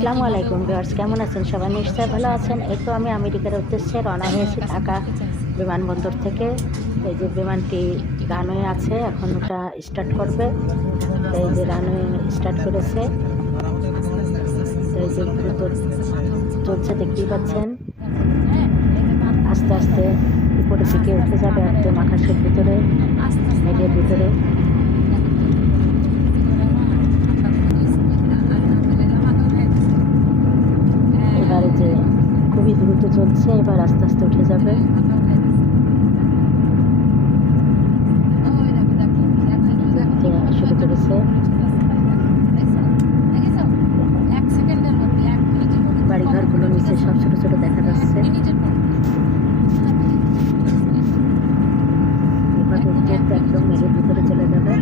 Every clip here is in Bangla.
আসসালামু আলাইকুম ভিউয়ার্স, কেমন আছেন সবাই? নিশ্চয় ভালো আছেন। এই তো আমি আমেরিকার উদ্দেশ্যে রওনা হয়েছি ঢাকা বিমানবন্দর থেকে। এই যে বিমানটি রানওয়ে আছে, এখন ওটা স্টার্ট করবে। এই যে রানওয়ে স্টার্ট করেছে। এই যে চলছে, দেখতেই পাচ্ছেন। আস্তে আস্তে উপরের দিকে উঠে যাবে একদম আকাশের ভিতরে, মেঘের ভিতরে এবারে যে খুবই দ্রুত এবার আস্তে আস্তে উঠে যাবে। উঠতে শুরু করেছে বাড়িঘরগুলো নিচে সব ছোট ছোট দেখা যাচ্ছে এবার উঠতে উঠতে একদম মেঘের ভিতরে চলে যাবে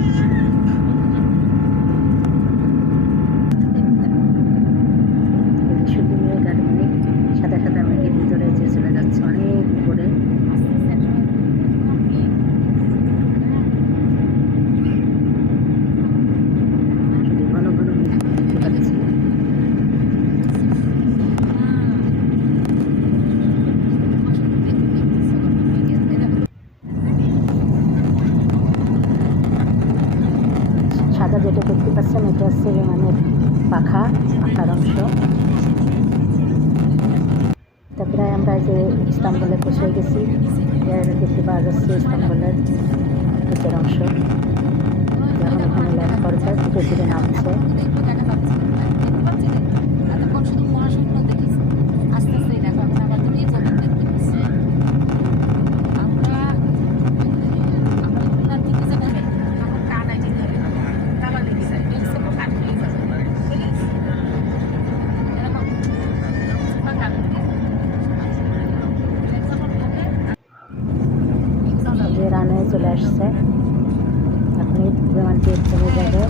এই যে শুধু মেঘ আর মেঘ সাদা সাদা মেঘের ভিতরে যে চলে যাচ্ছে অনেক উপরে শুধু ঘন ঘন মেঘ দেখতে পাচ্ছি সাদা যেটা দেখতে পাচ্ছেন এটা হচ্ছে বিমানের পাখা, পাখার অংশ। তারপরে আমরা যে ইস্তাম্বলে পৌঁছে গেছি, এর দেখতে পাওয়া যাচ্ছে ইস্তাম্বলের ভিতরের অংশ। যখন ওখানে ল্যান্ড করবে ধীরে ধীরে নামছে চলে আসছে আপনি বিমানটি থেমে যাবে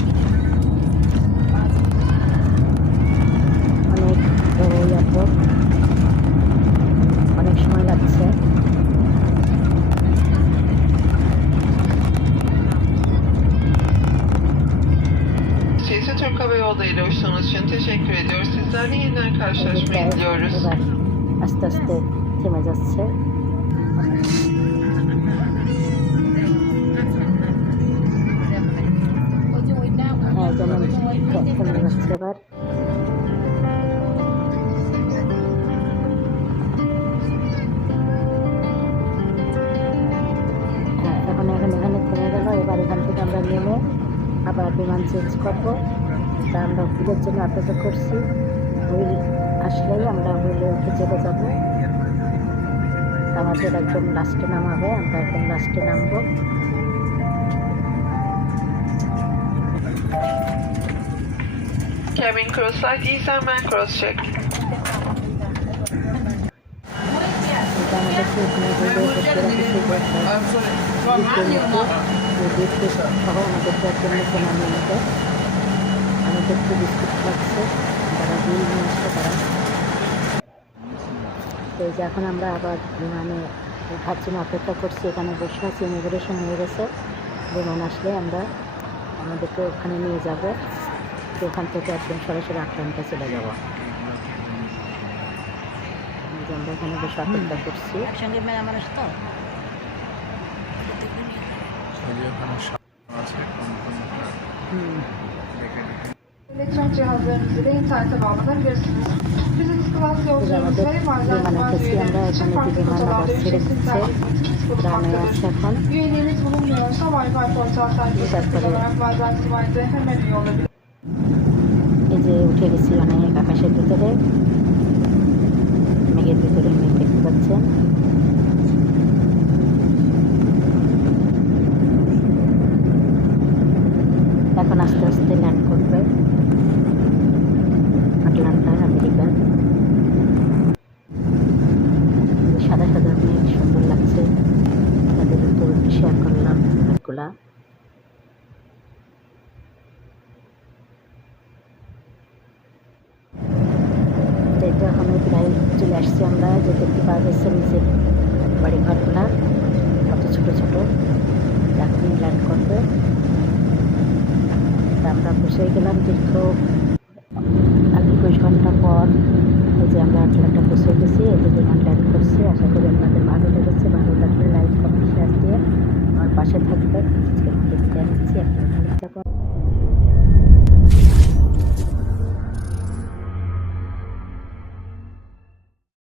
অনেক বড় এয়ারপোর্ট অনেক সময় লাগছে Siyasi Türk Hava Yolları ile uçtuğunuz için teşekkür ediyoruz. Sizlerle yeniden karşılaşmayı এবার diliyoruz. এবার আস্তে আস্তে থেমে যাচ্ছে এবার হ্যাঁ এখন এখন এখানে থেমে গেল এবার এখান থেকে আমরা নেমে আবার বিমান চেঞ্জ করব তা আমরা হুইলের জন্য অপেক্ষা করছি হুইল আসলেই আমরা হুইলে উঠে চলে যাব আমাদের একদম লাস্টে নামাবে আমরা একদম লাস্টে নামবো বিস্কুট লাগছে তারা হুইল নিয়ে আসতে তারা তো যে এখন আমরা আবার বিমানে জন্য অপেক্ষা করছি, এখানে বসে আছি ইমিগ্রেশন হয়ে গেছে। বিমান আসলে আমরা আমাদেরকে ওখানে নিয়ে যাবে। তো ওখান থেকে একদম সরাসরি আটলান্টা চলে যাব এই যে আমরা এখানে বসে অপেক্ষা করছি একসঙ্গে মেলা মানুষ তো হুম Lütfen cihazlarınızı ve internete bağlanabilirsiniz. Business class yolcularımız ve malzeme বিমানে উঠেছি আমরা এখানে যে বিমান আবার ছেড়ে দিচ্ছে রানে আছে এখন Üyeliğiniz bulunmuyorsa Wi-Fi portal sayfasını Güzel, kullanarak bazen device'e hemen üye olabilirsiniz. উঠে গেছি অনেক আকাশের ভিতরে। মেঘের ভিতরে মেঘ দেখতে পাচ্ছেন। এখন আস্তে আস্তে ল্যান্ড করবে। Atlanta, America. সাদা সাদা মেঘ, সুন্দর লাগছে। তাদের উপর শেয়ার করলাম মেঘগুলা তো এটা এখন প্রায় চলে আসছি আমরা, যে দেখতে পাওয়া যাচ্ছে নিচের বাড়ি ঘরগুলা, কত ছোটো ছোটো। এখন ল্যান্ড করবে। আমরা বসে গেলাম, দীর্ঘ একুশ ঘণ্টা পর এই যে আমরা আটলান্টা পৌঁছে গেছি, এই যে বিমান ল্যান্ড করছি। আশা করি আপনাদের ভালো লেগেছে, ভালো লাগলে লাইক কমেন্ট শেয়ার দিয়ে আমার পাশে থাকবেন। আজকে দিচ্ছি আপনারা ভালো থাকুন।